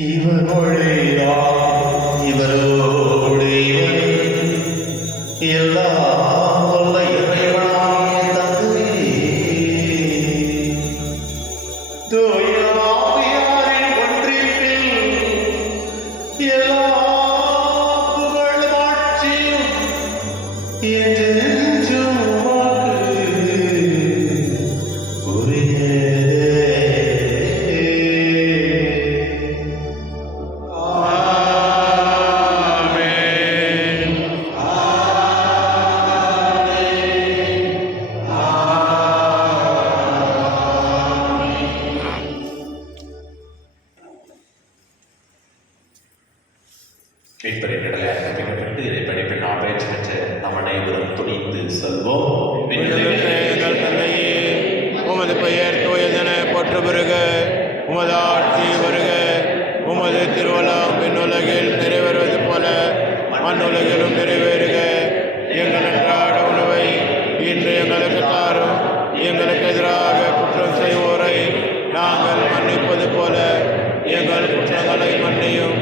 இவர் மொழியா இவரோடு எல்லா இறைவனாகிய தந்தையே தூய ஆவியாரின் ஒன்றிப்பில் எல்லா புகழும் ஆட்சியும் என்றென்றும் உமக்கு உரியதே. எங்கள் தந்தையே, உமது பெயர் தூயதென போற்று பெறுக. உமது ஆட்சி வருக. உமது திருவலம் விண்ணுலகில் நிறைவேறுவது போல மண்ணுலகிலும் நிறைவேறுக. எங்கள் அன்றாட உணவை இன்று எங்களுக்கு தாரும். எங்களுக்கு எதிராக குற்றம் செய்வோரை நாங்கள் மன்னிப்பது போல எங்கள் குற்றங்களை மன்னியும்.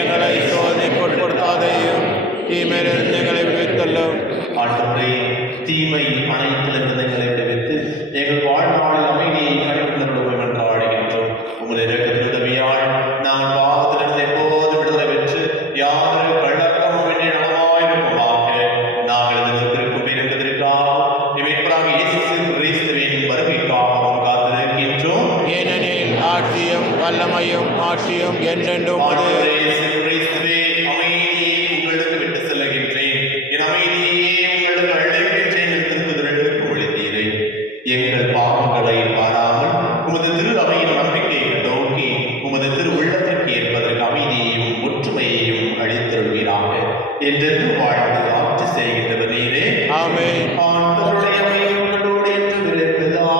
எங்களை சோதனைக்கு உட்படுத்தாதையும் தீமையிலிருந்து எங்களை விடுவித்தள்ளும். ஆண்டவரே, தீமை அனைத்திலிருந்து எங்களை விடுவித்து எங்கள் வாழ்நாளில் அமைதியை கடைபிடித்தவர்களும் என்று ஆடுகின்றோம். உமது இரக்கத்தின் உதவியால் நாங்கள் பாவத்திலிருந்து எப்போது விடுதலை பெற்று யாரு கள்ளக்கமும் என்று நலமாயிருப்போமாக. நாங்கள் எதிர்த்திருக்கும் என்பதற்காக இவைப்பதாக இயேசு கிறிஸ்துவின் வருகைக்காகவும் காத்திருக்கின்றோம். ஏனெனில் ஆட்சியும் வல்லமையும் ஆட்சியும் என்றென்றும் அது. கிறிஸ்துவே, அமைதியை உங்களுக்கு விட்டு செல்லுகின்றேன், என் அமைதியை உங்களுக்கு அழைக்கின்றேன் என்று திருக்குறளுக்கு ஒழித்தீரே. எங்கள் பாவங்களை பாராமல் உமது திரு அவையின் நம்பிக்கையை நோக்கி உமது திரு உள்ளத்திற்கு ஏற்பதற்கு அமைதியையும் ஒற்றுமையையும் அளித்தருள்வீராக. என்றென்று வாழ்ந்து ஆட்சி செய்கின்றவர் நீரே. ஆமென். ஆண்டவருடைய உங்களோடு என்று இருப்பதா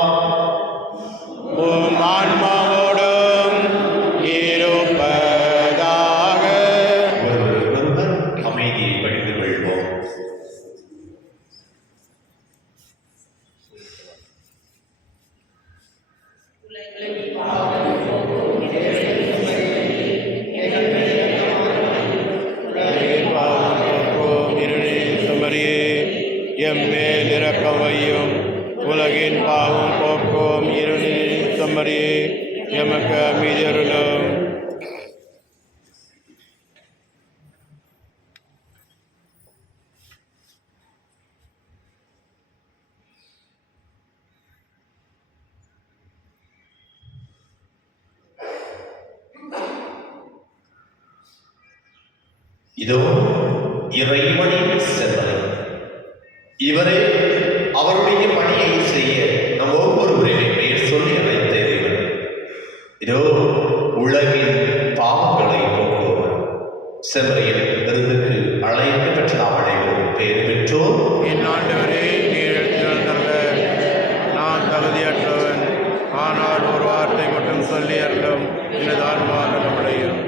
உம் ஆன்மாவோடும் இருப்பதாக. ஒருவருக்கொருவர் அமைதியை பகிர்ந்து கொள்வோம். எம்மேல் இரக்கம் வையும். உலகின் பாவம் போக்கும் இருளின் செம்மறியே எமக்கு அமைதி அருளும். இதோ இறைவனின் செம்மறி. இவரே அவருடைய பணியை செய்ய நம் ஒவ்வொருவரையும் பெயர் சொல்லி அழைத்தேன். இதோ உலகின் பாவங்களை போக்குவர். செம்மறியின் விருந்துக்கு அழைப்பு பெற்ற நாம் அனைவரும் பெயர் பெற்றோர். என் ஆண்டவரே, நீர் திறந்தல்ல, நான் தகுதியற்றவன். ஆனால் ஒரு வார்த்தை மட்டும் சொல்லி அருளும், எனது ஆன்மா நலமடையும்.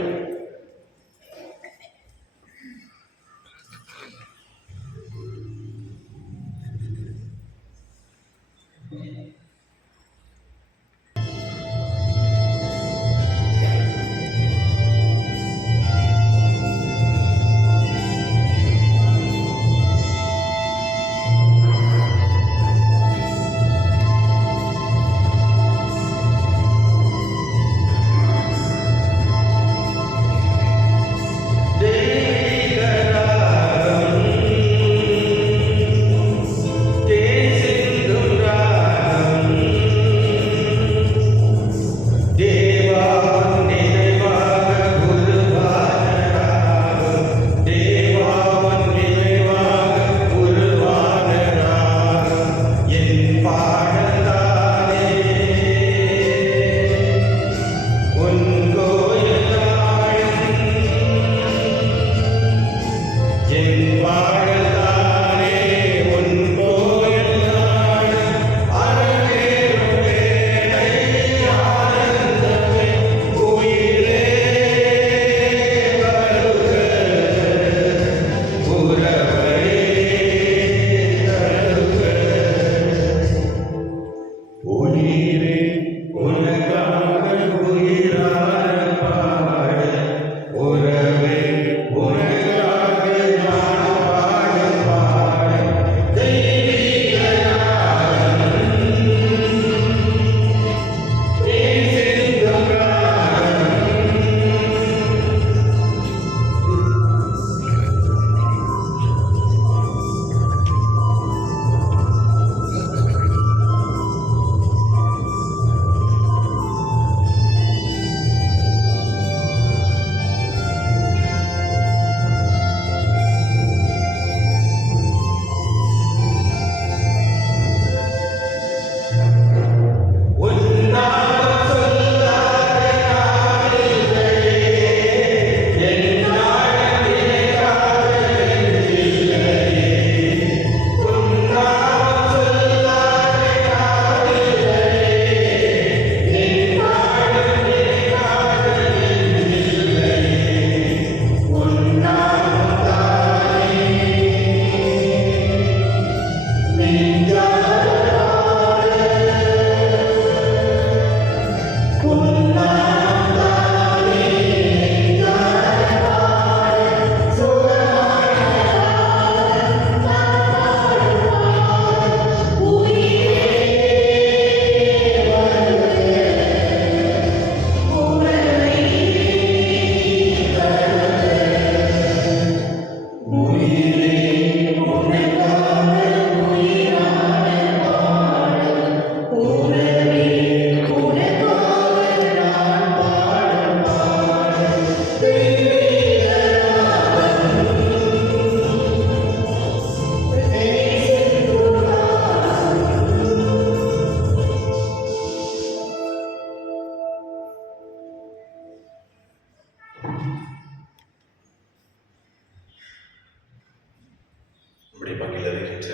நம்முடைய பங்கில் இருக்கின்ற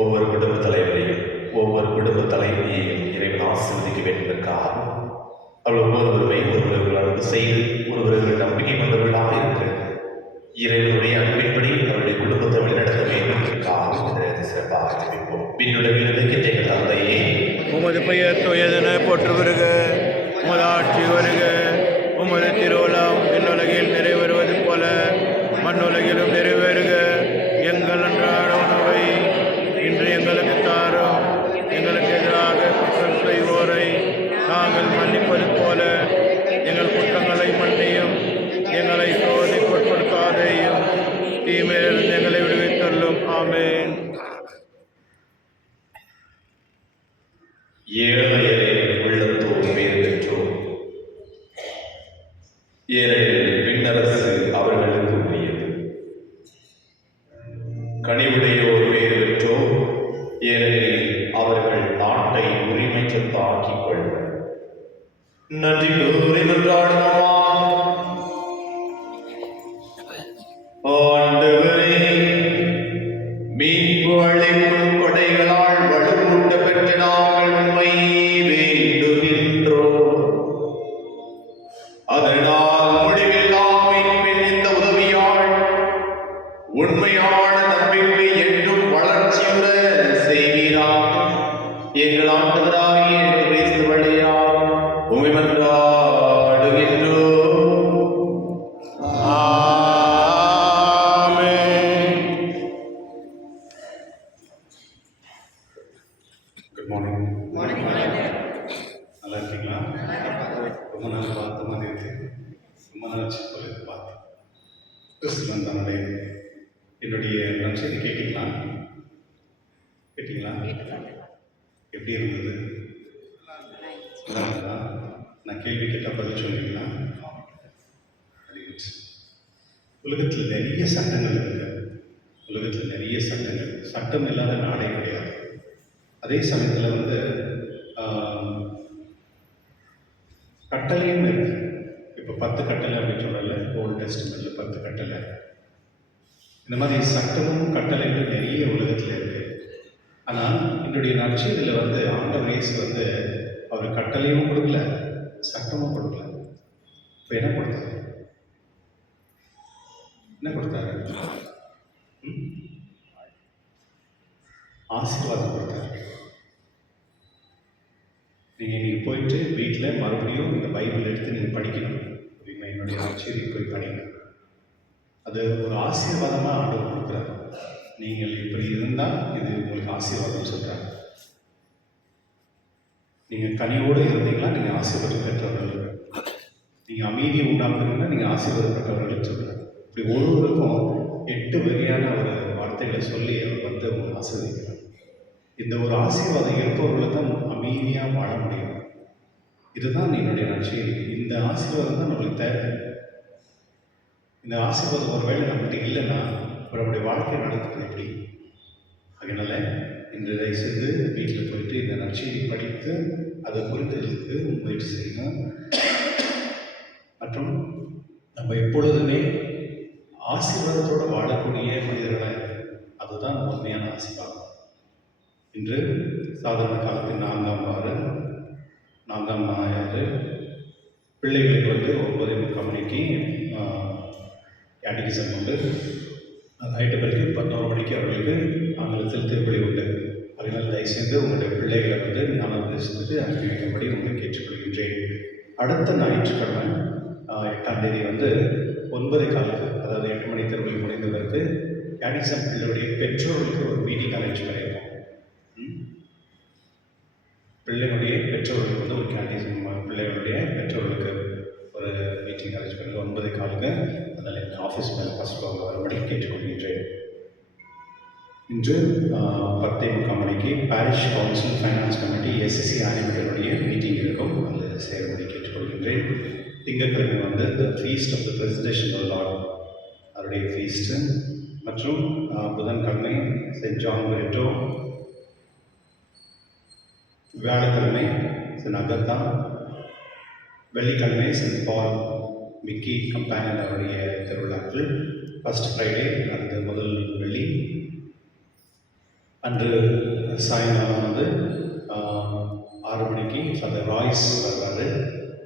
ஒவ்வொரு குடும்ப தலைவரையும் ஒவ்வொரு குடும்ப தலைவியையும் இறைவன் ஆசீர்வதிக்க வேண்டுமென்றால் அவள் ஒவ்வொருவருமே ஒருவர்கள் அன்பு செய்து ஒருவர்கள் நம்பிக்கை கொண்டவர்களாக இருக்கிற இறைவனுடைய அன்பின்படி அவருடைய குடும்பத்தை வழிநடத்த வேண்டும் என்றால் சிறப்பாக தெரிவிப்போம். பின்னுலகில் இருக்கின்ற எங்கள் தந்தையே, உமது பெயர் தூயதென போற்று வருக, உமது ஆட்சி வருக, உமது திருவுளம் விண்ணுலகில் நிறைவேறுவது போல மண்ணுலகிலும் நிறைவேறுக. எங்கள் அன்றாட உணவை இன்று எங்களுக்கு தாரும். எங்களுக்கு எதிராக குற்றம் செய்வோரை நாங்கள் மன்னிப்பது போல எங்கள் குற்றங்களை மன்னியும். எங்களை சோதனைக்குட்படுத்தாதேயும், தீமையிலிருந்து எங்களை விடுவித்தள்ளும். ஆமென். ஏழையரே உள்ளத்தோர் பேர் பெற்றோர், ஏனெனில் விண்ணரசு அவர்களுக்கு உரியது. கனிவுடையோர் பேர் பெற்றோர், ஏனெனில் அவர்கள் நாட்டை உரிமை சொத்தாக்கிக் கொள்வர். நன்றி கூறி மன்றாடுவோம். ஆண்டவரே, மீட்பு அளிக்கும் கொடைகளால் வலுவூட்ட பெற்ற நாங்கள் உம்மை வேண்டுகின்றோம். அதனால் முடிவில்லா மீட்பின் இந்த உதவியால் உண்மையான நம்பிக்கை என்றும் வளர்ச்சியுற செய்கிறார். எங்கள் ஆண்டவராகிய கிறிஸ்து வழியாக உம்மை மன்றாடுகின்றோம். Good morning. நல்லா இருக்கீங்களா? ரொம்ப நாள் பார்த்த மாதிரி இருக்கு. ரொம்ப நாள் போல பார்த்து கிறிஸ்துவன் தானே. என்னுடைய நன்செய்தி கேட்டீங்களா? எப்படி இருந்தது? நல்லா இருந்ததா? நான் கேள்வி கேட்டால் பதில் சொல்லுவீங்களா? உலகத்தில் நிறைய சட்டங்கள் இருக்கு. உலகத்தில் நிறைய சட்டங்கள், சட்டம் இல்லாத நாடே கிடையாது. அதே சமயத்தில் கட்டளையும் இருக்கு. இப்போ 10 கட்டளை அப்படின்னு சொல்லல, ஓல்ட் டெஸ்ட்மென்ட்ல 10 கட்டளை. இந்த மாதிரி சட்டமும் கட்டளைகளும் நிறைய உலகத்தில் இருக்கு. ஆனால் என்னுடைய நற்செய்தியில் ஆண்டவர் இயேசு அவர் கட்டளையும் கொடுக்கல, சட்டமும் கொடுக்கல. இப்போ என்ன கொடுத்தாரு? ஆசீர்வாதம் கொடுத்தாரு. நீங்கள் போயிட்டு வீட்டில் மறுபடியும் இந்த பைபிள் எடுத்து நீங்கள் படிக்கணும் அப்படின்னா என்னுடைய நற்செய்திக்கு போய் படிங்க. அது ஒரு ஆசீர்வாதமாக ஆண்டவர் கொடுக்குறாரு. நீங்கள் இப்படி இருந்தால் இது உங்களுக்கு ஆசீர்வாதம் சொல்கிறாங்க. நீங்கள் கனியோடு இருந்தீங்களா நீங்கள் ஆசீர்வாதம் பெற்றவர்கள். நீங்கள் அமைதியை உண்டாக்குறீங்கன்னா நீங்கள் ஆசீர்வாதம் பெற்றவர்கள் சொல்கிறாங்க. இப்படி ஒருவருக்கும் 8 வகையான ஒரு வார்த்தைகளை சொல்லி அவர் உங்களை ஆசீர்வதிக்கிறார். இந்த ஒரு ஆசீர்வாதம் இருப்பவர்களை தான் அமைதியாக வாழ முடியும். இதுதான் என்னுடைய நற்செய்தி. இந்த ஆசீர்வாதம் தான் நம்மளுக்கு தேவை. இந்த ஆசீர்வாதம் ஒரு வேளை நம்மகிட்ட இல்லைன்னா நம்மளுடைய வாழ்க்கை நடத்துறது எப்படி? அதனால இன்று தயவு செய்து வீட்டில் போயிட்டு இந்த நற்செய்தி படித்து அதை புரிந்ததுக்கு முயற்சி செய்யணும். மற்றும் நம்ம எப்பொழுதுமே ஆசீர்வாதத்தோடு வாழக்கூடிய மனிதர்களாக அதுதான் உண்மையான ஆசீர்வாதம். இன்று சாதாரண காலத்தில் 4ஆம் வார 4ஆம் ஞாயிறு பிள்ளைகளுக்கு 9:45 மணிக்கு கேட்டகிசம் உண்டு. அது ஆயிட்ட பிறகு 11 மணிக்கு அவர்களுக்கு ஆங்கிலத்தில் திருப்பலி உண்டு. அதனால் தயவுசெய்து உங்களுடைய பிள்ளைகளை ஞானோபதேசத்துக்கு அனுப்பி வைக்கும்படி உங்களை கேட்டுக்கொள்கின்றேன். அடுத்த ஞாயிற்றுக்கிழமை 8ஆம் தேதி 9:15 அதாவது 8 மணி திருப்பலி முடிந்ததற்கு கேட்டகிசம் பிள்ளையுடைய பெற்றோர்களுக்கு ஒரு மீட்டிங் அரேஞ்ச் பண்ணியிருக்கோம். பிள்ளைகளுடைய பெற்றோர்களுக்கு ஒரு கேட்டகிசம் பிள்ளைகளுடைய பெற்றோர்களுக்கு ஒரு மீட்டிங் அரேஞ்ச் பண்ணி 9:15 அதனால் எங்கள் ஆஃபீஸ் மேலே ஃபஸ்ட் ஃப்ளோரில் வரும்படி கேட்டுக்கொள்கின்றேன். இன்று 10:45 மணிக்கு parish council finance committee SSC ஆனிமேட்டருடைய மீட்டிங் இருக்கும். அதில் சேரும்படி கேட்டுக்கொள்கின்றேன். திங்கட்கிழமை the feast of the presidential lord அவருடைய ஃபீஸ்ட்டு மற்றும் புதன்கிழமை சென்ட் ஜான் பெரிட்டோ, வியாழக்கிழமை சென்ட் அகத்தா, வெள்ளிக்கிழமை சென்ட் பால் மிக்கி கம்பேனியன் அவருடைய திருவிழாக்கள் ஃபர்ஸ்ட் ஃப்ரைடே, அடுத்த முதல் வெள்ளி அன்று சாயங்காலம் வந்து 6 மணிக்கு ஃபாதர் ராய்ஸ் வருவார்.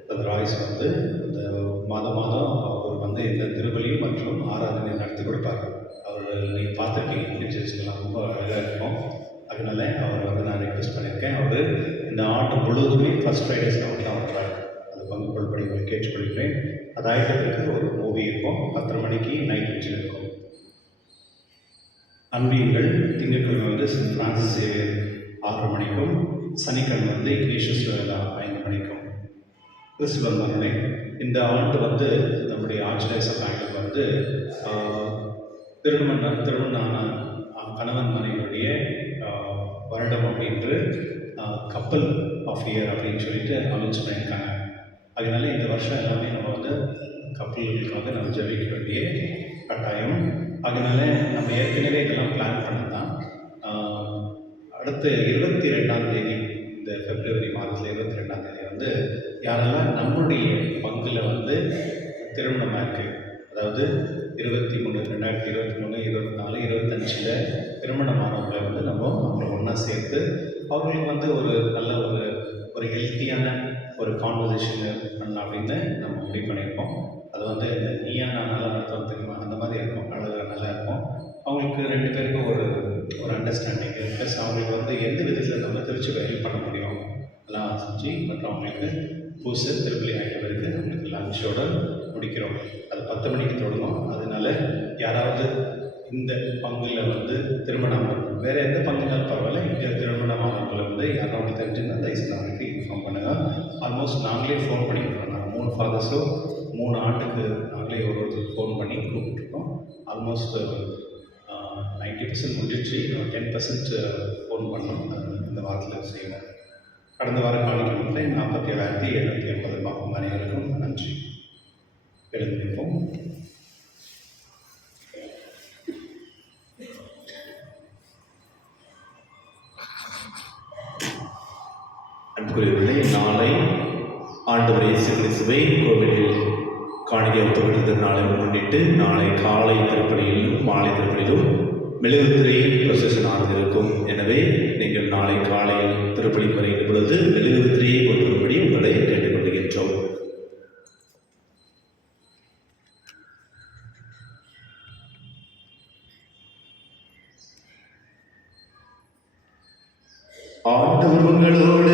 ஃபாதர் ராய்ஸ் வந்து இந்த மாதம் அவர் வந்து இந்த திருப்பலி மற்றும் ஆராதனை நடத்தி கொடுப்பார். அவர் நீங்கள் பார்த்துருக்கீங்க, பிக்சர்ஸ்லாம் ரொம்ப அழகாக இருக்கும். அதனால அவர் வந்து நான் ரெக்வெஸ்ட் பண்ணியிருக்கேன். அவர் இந்த ஆண்டு முழுவதுமே ஃபர்ஸ்ட் ஃப்ரைடேஸ் அவர் தான் வர்றாரு. அது பங்கு கொள்படி கேட்டுக்கொள்கிறேன். அது ஆயிட்டத்துக்கு ஒரு மூவி இருக்கும், 10:30 மணிக்கு நைட் விஜன் இருக்கும். அன்பியங்கள் திங்கட்கிழமை வந்து சென்ட் ஃப்ரான்சிஸ் சேவியர் 6 மணிக்கும், சனிக்கிழமை வந்து இக்னேஷியஸ் லோயோலா 5 மணிக்கும். கிறிஸ்துவ மரணை இந்த ஆண்டு வந்து நம்முடைய ஆர்ச்டயஸ் ஆஃப் பேங்களூர் வந்து திருமணமான கணவன் மனைவியுடைய வருடம் அப்படின்று கப்பல் ஆஃப் இயர் அப்படின்னு சொல்லிட்டு அனௌன்ஸ் பண்ணியிருக்காங்க. அதனால இந்த வருஷம் எல்லாமே நம்ம வந்து கப்பல்களுக்காக நம்ம ஜெபிக்க வேண்டிய கட்டாயம். அதனால நம்ம ஏற்கனவே இதெல்லாம் பிளான் பண்ணது தான். அடுத்த 22ஆம் தேதி, இந்த பிப்ரவரி மாதத்தில் 22ஆம் தேதி வந்து யாரெல்லாம் நம்முடைய பங்கில் வந்து திருமணமாக இருக்குது, அதாவது 23, 2023, 24, 25 திருமணமானவங்களை வந்து நம்ம அவங்களை ஒன்றா சேர்த்து அவங்களுக்கு வந்து ஒரு நல்ல ஒரு ஹெல்த்தியான ஒரு கான்வர்சேஷன் பண்ணலாம் அப்படின்னு நம்ம முடிவு பண்ணியிருக்கோம். அது வந்து இந்த நீயா நான் நல்லா நடத்துவோம் தெரியுமா, அந்த மாதிரி இருக்கும், நல்லா இருக்கும். அவங்களுக்கு 2 பேருக்கும் ஒரு அண்டர்ஸ்டாண்டிங் ப்ளஸ் அவங்களுக்கு வந்து எந்த விதத்தில் நம்ம திருச்சி ஹெல்ப் பண்ண முடியும் எல்லாம் செஞ்சு மற்றும் அவங்களுக்கு பூசை திருப்பலி ஆகிட்ட பிறகு அவங்களுக்கு லஞ்சோடு முடிக்கிறோம். அது 10 மணிக்கு தொடங்கும். அதனால யாராவது இந்த பங்கில் வந்து திருமணம் வேறு எந்த பங்குனாலும் பரவாயில்ல, இங்கே திருமணமானவங்களை வந்து யாராவது தெரிஞ்சுன்னா தயவுசெய்து அவங்களுக்கு இன்ஃபார்ம் பண்ணுங்கள். ஆல்மோஸ்ட் நாங்களே ஃபோன் பண்ணியிருக்கோம். நாங்கள் 3 ஃபாதர்ஸும் 3 ஆண்டுக்கு நாங்களே ஒருத்தருக்கு ஃபோன் பண்ணி கூப்பிட்டுருக்கோம். ஆல்மோஸ்ட் 90% முடிஞ்சிச்சு. 10% ஃபோன் பண்ணோம். இந்த வாரத்தில் செய்வோம். கடந்த வார காலகட்டத்தில் 47,780 அனைவருக்கும் நன்றி. எழுந்திருப்போம். அன்புக்குரியவர்களே, நாளை ஆண்டவர் இயேசு கிறிஸ்துவை கோவிலில் காணிக்கை ஒப்புக்கொடுத்த திருநாளை முன்னிட்டு நாளை காலை திருப்பலியிலும் மாலை திருப்பலியிலும் மெழுகுத்திரை ப்ரொசஷன் ஆனதிருக்கும். எனவே நீங்கள் நாளை காலையில் திருப்பலி வருகின்ற பொழுது மெழுகுத்திரையை கொண்டு வரும்படி உங்களை கேட்டுக்கொள்கின்றோம். ஆண்டவர் உங்களோடு